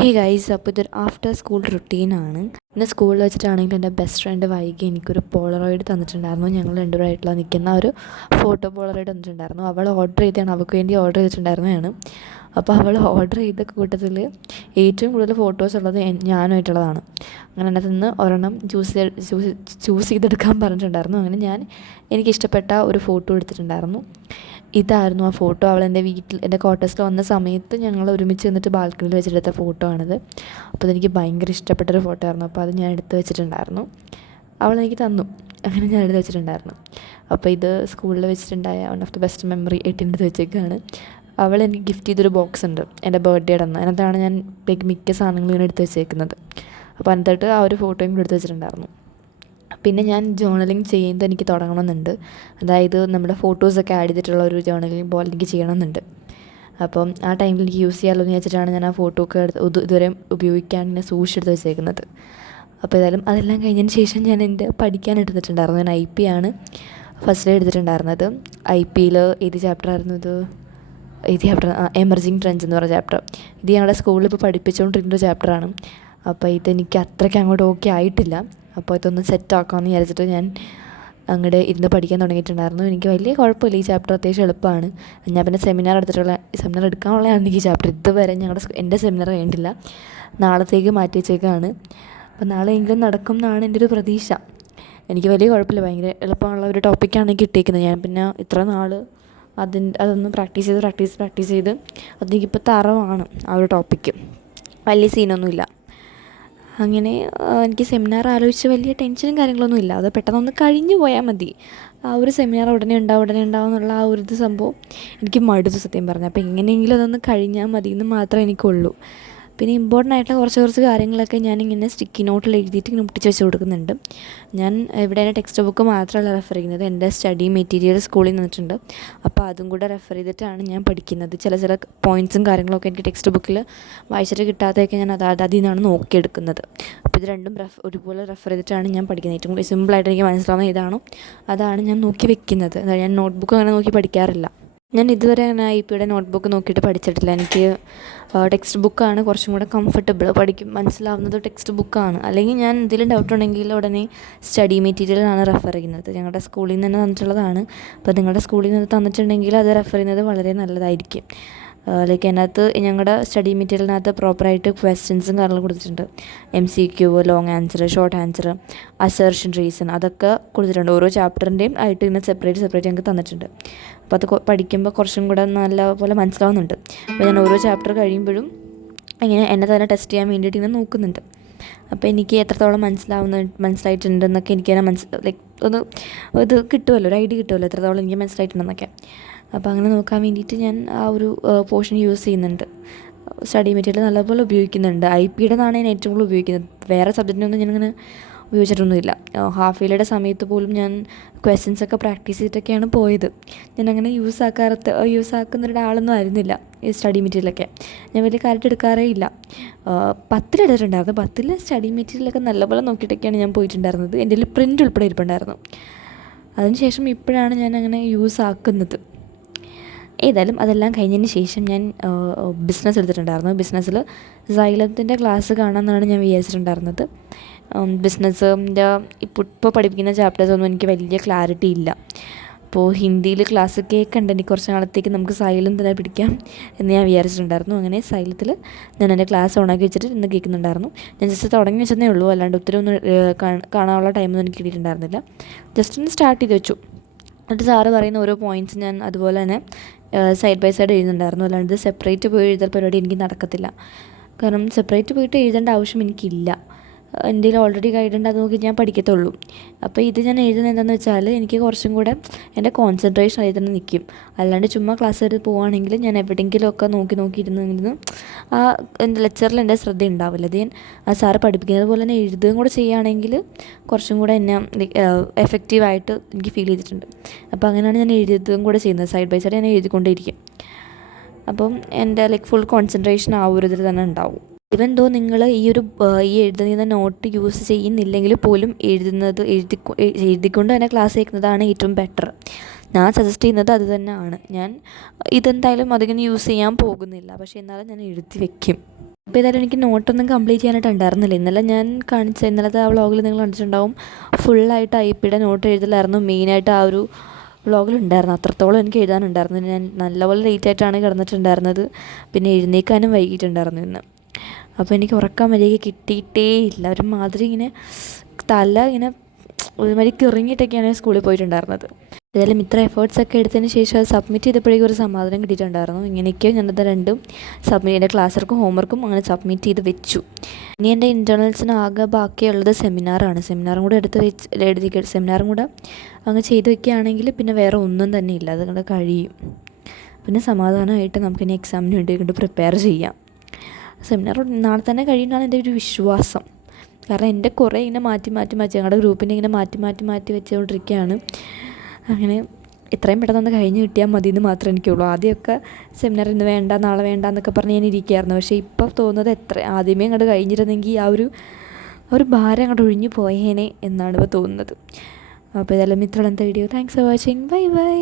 Hey guys, അപ്പോൾ ഇതൊരു after school റുട്ടീനാണ്. ഇന്ന് സ്കൂളിൽ വെച്ചിട്ടാണെങ്കിൽ എൻ്റെ ബെസ്റ്റ് ഫ്രണ്ട് വൈകി എനിക്കൊരു പോളറോയിഡ് തന്നിട്ടുണ്ടായിരുന്നു. ഞങ്ങൾ രണ്ടുപേരായിട്ടുള്ള നിൽക്കുന്ന ഒരു ഫോട്ടോ പോളറോയിഡ് തന്നിട്ടുണ്ടായിരുന്നു. അവൾ ഓർഡർ ചെയ്താണ്, അവൾക്ക് വേണ്ടി ഓർഡർ ചെയ്തിട്ടുണ്ടായിരുന്നതാണ്. അപ്പോൾ അവൾ ഓർഡർ ചെയ്ത കൂട്ടത്തിൽ ഏറ്റവും കൂടുതൽ ഫോട്ടോസ് ഉള്ളത് ഞാനുമായിട്ടുള്ളതാണ്. അങ്ങനെ അതിനകത്ത് നിന്ന് ഒരെണ്ണം ചൂസ് ചെയ്തെടുക്കാൻ പറഞ്ഞിട്ടുണ്ടായിരുന്നു. അങ്ങനെ ഞാൻ എനിക്കിഷ്ടപ്പെട്ട ഒരു ഫോട്ടോ എടുത്തിട്ടുണ്ടായിരുന്നു. ഇതായിരുന്നു ആ ഫോട്ടോ. അവൾ എൻ്റെ എൻ്റെ ക്വാർട്ടേഴ്സിൽ വന്ന സമയത്ത് ഞങ്ങൾ ഒരുമിച്ച് നിന്നിട്ട് ബാൽക്കണിയിൽ വെച്ചെടുത്ത ഫോട്ടോ ആണിത്. അപ്പോൾ അതെനിക്ക് ഭയങ്കര ഇഷ്ടപ്പെട്ടൊരു ഫോട്ടോ ആയിരുന്നു. അപ്പോൾ അത് ഞാൻ എടുത്ത് വെച്ചിട്ടുണ്ടായിരുന്നു. അവളെനിക്ക് തന്നു, അങ്ങനെ ഞാൻ എടുത്ത് വെച്ചിട്ടുണ്ടായിരുന്നു. അപ്പോൾ ഇത് സ്കൂളിൽ വെച്ചിട്ടുണ്ടായ one of the best memory ആയിട്ട് എടുത്ത് വെച്ചേക്കാണ്. അവൾ എനിക്ക് ഗിഫ്റ്റ് ചെയ്തൊരു ബോക്സ് ഉണ്ട് എൻ്റെ ബർത്ത്ഡേയുടെ അന്ന്. അതിനകത്താണ് ഞാൻ മിക്ക സാധനങ്ങളും ഇങ്ങനെ എടുത്ത് വെച്ചേക്കുന്നത്. അപ്പോൾ അതിനകത്തോട്ട് ആ ഒരു ഫോട്ടോയും കൂടെ എടുത്ത് വെച്ചിട്ടുണ്ടായിരുന്നു. പിന്നെ ഞാൻ ജേർണലിങ് ചെയ്യുന്നത് എനിക്ക് തുടങ്ങണമെന്നുണ്ട്. അതായത് നമ്മുടെ ഫോട്ടോസൊക്കെ ആഡ് ചെയ്തിട്ടുള്ള ഒരു ജേർണലിങ് പോലെ എനിക്ക് ചെയ്യണമെന്നുണ്ട്. അപ്പം ആ ടൈമിൽ എനിക്ക് യൂസ് ചെയ്യാമല്ലോ എന്ന് വെച്ചിട്ടാണ് ഞാൻ ആ ഫോട്ടോ ഒക്കെ ഇതുവരെ ഉപയോഗിക്കാൻ ഇങ്ങനെ സൂക്ഷിച്ചെടുത്ത് വെച്ചേക്കുന്നത്. അപ്പോൾ ഏതായാലും അതെല്ലാം കഴിഞ്ഞതിന് ശേഷം ഞാൻ എൻ്റെ പഠിക്കാൻ എടുത്തിട്ടുണ്ടായിരുന്നു. ഞാൻ IP ആണ് ഫസ്റ്റ് എടുത്തിട്ടുണ്ടായിരുന്നത്. IP ഏത് ചാപ്റ്ററായിരുന്നു ഇത്? എമർജിങ് ട്രെൻഡ്സ് എന്ന് പറഞ്ഞ ചാപ്റ്റർ. ഇത് ഞങ്ങളുടെ സ്കൂളിൽ ഇപ്പോൾ പഠിപ്പിച്ചുകൊണ്ടിരിക്കുന്ന ചാപ്റ്ററാണ്. അപ്പോൾ ഇതെനിക്ക് അത്രയ്ക്ക് അങ്ങോട്ട് ഓക്കെ ആയിട്ടില്ല. അപ്പോൾ ഇതൊന്ന് സെറ്റാക്കാമെന്ന് വിചാരിച്ചിട്ട് ഞാൻ അങ്ങോട്ട് ഇരുന്ന് പഠിക്കാൻ തുടങ്ങിയിട്ടുണ്ടായിരുന്നു. എനിക്ക് വലിയ കുഴപ്പമില്ല, ഈ ചാപ്റ്റർ അത്യാവശ്യം എളുപ്പമാണ്. ഞാൻ പിന്നെ സെമിനാർ എടുക്കാനുള്ളതാണ് എനിക്ക് ഈ ചാപ്റ്റർ. ഇതുവരെ എൻ്റെ സെമിനാർ കഴിഞ്ഞിട്ടില്ല, നാളത്തേക്ക് മാറ്റി വെച്ചേക്കാണ്. അപ്പോൾ നാളെയെങ്കിലും നടക്കും എന്നാണ് എൻ്റെ ഒരു പ്രതീക്ഷ. എനിക്ക് വലിയ കുഴപ്പമില്ല, ഭയങ്കര എളുപ്പമുള്ള ഒരു ടോപ്പിക്കാണ് എനിക്ക് കിട്ടിയിരിക്കുന്നത്. ഞാൻ പിന്നെ ഇത്ര നാൾ അതൊന്ന് പ്രാക്ടീസ് ചെയ്ത് അതെനിക്കിപ്പോൾ തറവാണ് ആ ഒരു ടോപ്പിക്ക്. വലിയ സീനൊന്നുമില്ല. അങ്ങനെ എനിക്ക് സെമിനാർ ആലോചിച്ച് വലിയ ടെൻഷനും കാര്യങ്ങളൊന്നും ഇല്ല. അത് പെട്ടെന്നൊന്ന് കഴിഞ്ഞു പോയാൽ മതി. ആ ഒരു സെമിനാർ ഉടനെ ഉണ്ടാവും എന്നുള്ള ആ ഒരു സംഭവം എനിക്ക് മടുത്തു സത്യം പറഞ്ഞാൽ. അപ്പോൾ എങ്ങനെയെങ്കിലും അതൊന്ന് കഴിഞ്ഞാൽ മതി എന്ന് മാത്രമേ എനിക്കുള്ളൂ. പിന്നെ ഇമ്പോർട്ടൻ്റ് ആയിട്ടുള്ള കുറച്ച് കാര്യങ്ങളൊക്കെ ഞാനിങ്ങനെ സ്റ്റിക്കി നോട്ടിൽ എഴുതിയിട്ട് ഇങ്ങനെ ഒട്ടിച്ച് വെച്ച് കൊടുക്കുന്നുണ്ട്. ഞാൻ ഇവിടെ എൻ്റെ ടെക്സ്റ്റ് ബുക്ക് മാത്രമല്ല റെഫർ ചെയ്യുന്നത്, എൻ്റെ സ്റ്റഡി മെറ്റീരിയൽ സ്കൂളിൽ നിന്നിട്ടുണ്ട്. അപ്പോൾ അതും കൂടെ റെഫർ ചെയ്തിട്ടാണ് ഞാൻ പഠിക്കുന്നത്. ചില പോയിൻറ്റ്സും കാര്യങ്ങളൊക്കെ എനിക്ക് ടെക്സ്റ്റ് ബുക്കിൽ വായിച്ചിട്ട് കിട്ടാത്തതൊക്കെ ഞാൻ അതിൽ നിന്നാണ് നോക്കിയെടുക്കുന്നത്. അപ്പോൾ ഇത് രണ്ടും ഒരുപോലെ റെഫർ ചെയ്തിട്ടാണ് ഞാൻ പഠിക്കുന്നത്. ഏറ്റവും കൂടുതൽ സിമ്പിളായിട്ട് എനിക്ക് മനസ്സിലാവുന്ന ഇതാണോ അതാണ് ഞാൻ നോക്കി വെക്കുന്നത്. അതായത് ഞാൻ നോട്ട്ബുക്ക് അങ്ങനെ നോക്കി പഠിക്കാറില്ല. ഞാൻ ഇതുവരെ അങ്ങനെ IPയുടെ നോട്ട്ബുക്ക് നോക്കിയിട്ട് പഠിച്ചിട്ടില്ല. എനിക്ക് ടെക്സ്റ്റ് ബുക്കാണ് കുറച്ചും കൂടെ കംഫർട്ടബിൾ. മനസ്സിലാവുന്നത് ടെക്സ്റ്റ് ബുക്കാണ്. അല്ലെങ്കിൽ ഞാൻ എന്തെങ്കിലും ഡൗട്ട് ഉണ്ടെങ്കിൽ ഉടനെ സ്റ്റഡി മെറ്റീരിയലാണ് റെഫർ ചെയ്യുന്നത്. ഞങ്ങളുടെ സ്കൂളിൽ നിന്ന് തന്നെ തന്നിട്ടുള്ളതാണ്. അപ്പോൾ നിങ്ങളുടെ സ്കൂളിൽ നിന്ന് തന്നിട്ടുണ്ടെങ്കിൽ അത് റെഫർ ചെയ്യുന്നത് വളരെ നല്ലതായിരിക്കും. ലൈക്ക് അതിനകത്ത് ഞങ്ങളുടെ സ്റ്റഡി മെറ്റീരിയലിനകത്ത് പ്രോപ്പറായിട്ട് ക്വസ്റ്റ്യൻസും കാര്യങ്ങളും കൊടുത്തിട്ടുണ്ട്. MCQ, long answer, short answer, assertion, reason അതൊക്കെ കൊടുത്തിട്ടുണ്ട്. ഓരോ ചാപ്റ്ററിൻ്റെയും ആയിട്ട് ഇങ്ങനെ സെപ്പറേറ്റ് ഞങ്ങൾക്ക് തന്നിട്ടുണ്ട്. അപ്പോൾ അത് പഠിക്കുമ്പോൾ കുറച്ചും കൂടെ നല്ല പോലെ മനസ്സിലാവുന്നുണ്ട്. അപ്പോൾ ഞാൻ ഓരോ ചാപ്റ്റർ കഴിയുമ്പോഴും ഇങ്ങനെ എന്നെ തന്നെ ടെസ്റ്റ് ചെയ്യാൻ വേണ്ടിയിട്ട് ഇങ്ങനെ നോക്കുന്നുണ്ട്. അപ്പോൾ എനിക്ക് എത്രത്തോളം മനസ്സിലായിട്ടുണ്ടെന്നൊക്കെ എനിക്കതിനെ ഇത് കിട്ടുമല്ലോ, ഒരു ഐഡിയ കിട്ടുമല്ലോ എത്രത്തോളം എനിക്ക് മനസ്സിലായിട്ടുണ്ടെന്നൊക്കെ. അപ്പോൾ അങ്ങനെ നോക്കാൻ വേണ്ടിയിട്ട് ഞാൻ ആ ഒരു പോർഷൻ യൂസ് ചെയ്യുന്നുണ്ട്. സ്റ്റഡി മെറ്റീരിയൽ നല്ലപോലെ ഉപയോഗിക്കുന്നുണ്ട്. IPയുടെതാണ് ഞാൻ ഏറ്റവും കൂടുതൽ ഉപയോഗിക്കുന്നത്. വേറെ സബ്ജക്റ്റിനൊന്നും ഞാനിങ്ങനെ ഉപയോഗിച്ചിട്ടൊന്നുമില്ല. ഹാഫ് ഇയറുടെ സമയത്ത് പോലും ഞാൻ ക്വസ്റ്റ്യൻസൊക്കെ പ്രാക്ടീസ് ചെയ്തിട്ടൊക്കെയാണ് പോയത്. ഞാനങ്ങനെ യൂസ് ആക്കുന്ന ഒരാളൊന്നും ആയിരുന്നില്ല ഈ സ്റ്റഡി മെറ്റീരിയലൊക്കെ. ഞാൻ വലിയ കാര്യമായിട്ട് എടുക്കാറേ ഇല്ല. 10 എടുത്തിട്ടുണ്ടായിരുന്നു. 10 സ്റ്റഡി മെറ്റീരിയലൊക്കെ നല്ലപോലെ നോക്കിയിട്ടൊക്കെയാണ് ഞാൻ പോയിട്ടുണ്ടായിരുന്നത്. എൻ്റെ കയ്യിൽ പ്രിൻ്റ് ഉൾപ്പെടെ ഇരിപ്പുണ്ടായിരുന്നു. അതിനുശേഷം ഇപ്പോഴാണ് ഞാൻ അങ്ങനെ യൂസ് ആക്കുന്നത്. ഏതായാലും അതെല്ലാം കഴിഞ്ഞതിന് ശേഷം ഞാൻ ബിസിനസ് എടുത്തിട്ടുണ്ടായിരുന്നു. ബിസിനസ്സിൽ സൈലത്തിൻ്റെ ക്ലാസ് കാണാമെന്നാണ് ഞാൻ വിചാരിച്ചിട്ടുണ്ടായിരുന്നത്. ബിസിനസ്സിൻ്റെ ഇപ്പോൾ പഠിപ്പിക്കുന്ന ചാപ്റ്റേഴ്സൊന്നും എനിക്ക് വലിയ ക്ലാരിറ്റി ഇല്ല. അപ്പോൾ ഹിന്ദിയിൽ ക്ലാസ് കേൾക്കണ്ട എനിക്ക് കുറച്ച് നാളത്തേക്ക് നമുക്ക് സൈലം തന്നെ പിടിക്കാം എന്ന് ഞാൻ വിചാരിച്ചിട്ടുണ്ടായിരുന്നു. അങ്ങനെ സൈലത്തിൽ ഞാൻ എൻ്റെ ക്ലാസ് ഓണാക്കി വെച്ചിട്ട് ഇന്ന് കേൾക്കുന്നുണ്ടായിരുന്നു. ഞാൻ ജസ്റ്റ് തുടങ്ങി വെച്ചതേ ഉള്ളൂ, അല്ലാണ്ട് ഒത്തിരി ഒന്നും കാണാനുള്ള ടൈമൊന്നും എനിക്ക് കിട്ടിയിട്ടുണ്ടായിരുന്നില്ല. ജസ്റ്റ് ഒന്ന് സ്റ്റാർട്ട് ചെയ്ത് വെച്ചു. എന്നിട്ട് സാറ് പറയുന്ന ഓരോ പോയിൻറ്റ്സ് ഞാൻ അതുപോലെ തന്നെ സൈഡ് ബൈ സൈഡ് എഴുതുന്നുണ്ടായിരുന്നു. അല്ലാണ്ട് സെപ്പറേറ്റ് പോയി എഴുതൽ പരിപാടി എനിക്ക് നടക്കത്തില്ല. കാരണം സെപ്പറേറ്റ് പോയിട്ട് എഴുതേണ്ട ആവശ്യം എനിക്കില്ല. എൻ്റെ കയ്യിൽ ഓൾറെഡി ഗൈഡ് ഉണ്ട്, അത് നോക്കി ഞാൻ പഠിക്കത്തുള്ളൂ. അപ്പോൾ ഇത് ഞാൻ എഴുതുന്നത് എന്താണെന്ന് വെച്ചാൽ എനിക്ക് കുറച്ചും കൂടെ എൻ്റെ കോൺസെൻട്രേഷൻ അതിൽ തന്നെ നിൽക്കും. അല്ലാണ്ട് ചുമ്മാ ക്ലാസ് എടുത്ത് പോവുകയാണെങ്കിൽ ഞാൻ എവിടെയെങ്കിലുമൊക്കെ നോക്കിയിരുന്ന് ആ ലെക്ചറിൽ എൻ്റെ ശ്രദ്ധ ഉണ്ടാവില്ല. അത് ഞാൻ ആ സാറ് പഠിപ്പിക്കുന്നത് പോലെ തന്നെ എഴുതുകയും കൂടെ ചെയ്യുകയാണെങ്കിൽ കുറച്ചും കൂടെ എന്നെ എഫക്റ്റീവായിട്ട് എനിക്ക് ഫീൽ ചെയ്തിട്ടുണ്ട്. അപ്പോൾ അങ്ങനെയാണ് ഞാൻ എഴുതുകയും കൂടെ ചെയ്യുന്നത്. സൈഡ് ബൈ സൈഡ് ഞാൻ എഴുതിക്കൊണ്ടേയിരിക്കും. അപ്പം എൻ്റെ ഫുൾ കോൺസെൻട്രേഷൻ ആ ഒരു ഇതിൽ തന്നെ ഉണ്ടാവും. ഇവൻ ദോ നിങ്ങൾ ഈ എഴുതുന്ന നോട്ട് യൂസ് ചെയ്യുന്നില്ലെങ്കിൽ പോലും എഴുതിക്കൊണ്ട് തന്നെ ക്ലാസ് കേൾക്കുന്നതാണ് ഏറ്റവും ബെറ്റർ. ഞാൻ സജസ്റ്റ് ചെയ്യുന്നത് അത് തന്നെയാണ്. ഞാൻ ഇതെന്തായാലും അധികം യൂസ് ചെയ്യാൻ പോകുന്നില്ല, പക്ഷേ എന്നാലും ഞാൻ എഴുതി വയ്ക്കും. അപ്പോൾ ഏതായാലും എനിക്ക് നോട്ടൊന്നും കംപ്ലീറ്റ് ചെയ്യാനായിട്ട് ഉണ്ടായിരുന്നില്ല. ഇന്നലത്തെ ആ വ്ളോഗിൽ നിങ്ങൾ കണ്ടിട്ടുണ്ടാവും, ഫുള്ളായിട്ട് ഐ.പിയുടെ നോട്ട് എഴുതലായിരുന്നു മെയിനായിട്ട് ആ ഒരു വ്ളോഗിലുണ്ടായിരുന്നു. അത്രത്തോളം എനിക്ക് എഴുതാനുണ്ടായിരുന്നു. ഞാൻ നല്ലപോലെ ലേറ്റായിട്ടാണ് കിടന്നിട്ടുണ്ടായിരുന്നത്. പിന്നെ എഴുന്നേൽക്കാനും വൈകിട്ടുണ്ടായിരുന്നു ഇന്ന്. അപ്പോൾ എനിക്ക് ഉറക്കം മര്യാദയ്ക്ക് കിട്ടിയിട്ടേ ഇല്ല. ഒരുമാതിരി ഇങ്ങനെ തല ഇങ്ങനെ ഒരുമാതിരി കിറങ്ങിയിട്ടൊക്കെയാണ് സ്കൂളിൽ പോയിട്ടുണ്ടായിരുന്നത്. ഏതായാലും ഇത്ര എഫേർട്സൊക്കെ എടുത്തതിന് ശേഷം അത് സബ്മിറ്റ് ചെയ്തപ്പോഴേക്കും ഒരു സമാധാനം കിട്ടിയിട്ടുണ്ടായിരുന്നു. ഇങ്ങനെയൊക്കെയോ ഞാനത് രണ്ടും എൻ്റെ ക്ലാസ് വർക്കും ഹോംവർക്കും അങ്ങനെ സബ്മിറ്റ് ചെയ്ത് വെച്ചു. ഇനി എൻ്റെ ഇൻറ്റേർണൽസിന് ആകെ ബാക്കിയുള്ളത് സെമിനാറും കൂടെ സെമിനാറും കൂടെ അങ്ങ് ചെയ്ത് വെക്കുകയാണെങ്കിൽ പിന്നെ വേറെ ഒന്നും തന്നെ ഇല്ല, അതുകൊണ്ട് കഴിയും. പിന്നെ സമാധാനമായിട്ട് നമുക്കിനി എക്സാമിന് വേണ്ടി കൊണ്ട് പ്രിപ്പയർ ചെയ്യാം. സെമിനാർ നാളെ തന്നെ കഴിയുന്നതാണ് എൻ്റെ ഒരു വിശ്വാസം. കാരണം എൻ്റെ കുറേ ഇങ്ങനെ മാറ്റി ഞങ്ങളുടെ ഗ്രൂപ്പിനെ ഇങ്ങനെ മാറ്റി വെച്ചുകൊണ്ടിരിക്കുകയാണ്. അങ്ങനെ എത്രയും പെട്ടെന്ന് കഴിഞ്ഞ് കിട്ടിയാൽ മതി എന്ന് മാത്രമേ എനിക്കുള്ളൂ. ആദ്യമൊക്കെ സെമിനാർ ഇന്ന് വേണ്ട നാളെ വേണ്ട എന്നൊക്കെ പറഞ്ഞ് ഞാൻ ഇരിക്കുകയായിരുന്നു. പക്ഷേ ഇപ്പോൾ തോന്നുന്നത് ആദ്യമേ അങ്ങോട്ട് കഴിഞ്ഞിരുന്നെങ്കിൽ ആ ഒരു ഭാരം അങ്ങോട്ട് ഒഴിഞ്ഞു പോയേനെ എന്നാണ് ഇപ്പോൾ തോന്നുന്നത്. അപ്പോൾ ഏതായാലും ഇത്രയും video. Thanks for watching. By.